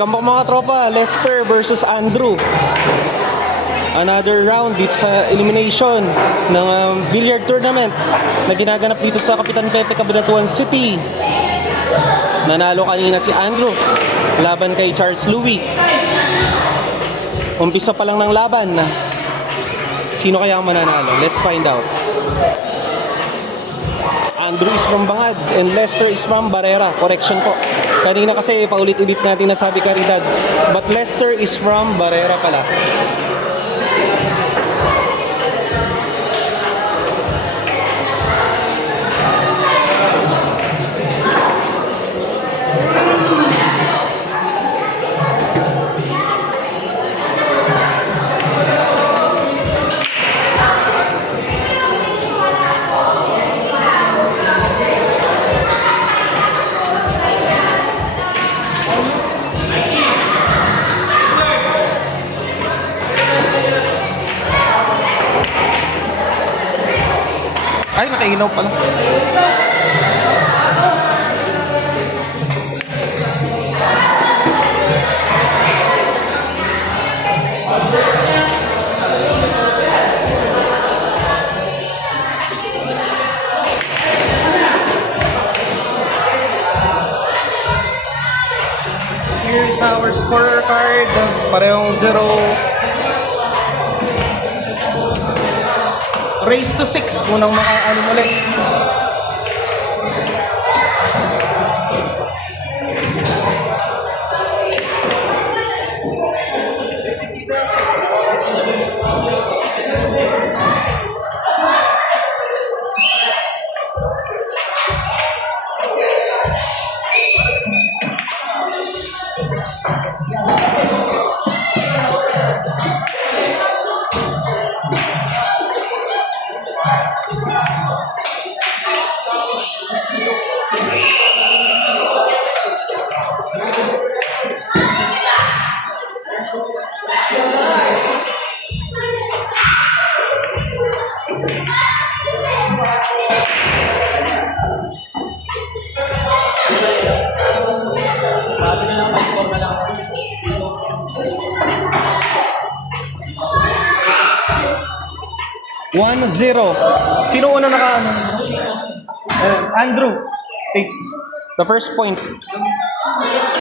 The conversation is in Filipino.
Mga tropa, Lester versus Andrew. Another round dito sa elimination ng billiard tournament na ginaganap dito sa Kapitan Pepe, Cabanatuan City. Nanalo kanina si Andrew laban kay Charles Louis. Umpisa pa lang ng laban. Sino kaya ang mananalo? Let's find out. Andrew is from Bangad and Lester is from Barrera. Correction po. Kanina kasi paulit-ulit natin nasabi Caridad. But Lester is from Barrera pala. Ay, nakainaw pala. Here is our scorecard. Parehong 0. Race to 6. Unang makaano muli. One zero. Sino una nakaano? Andrew takes the first point.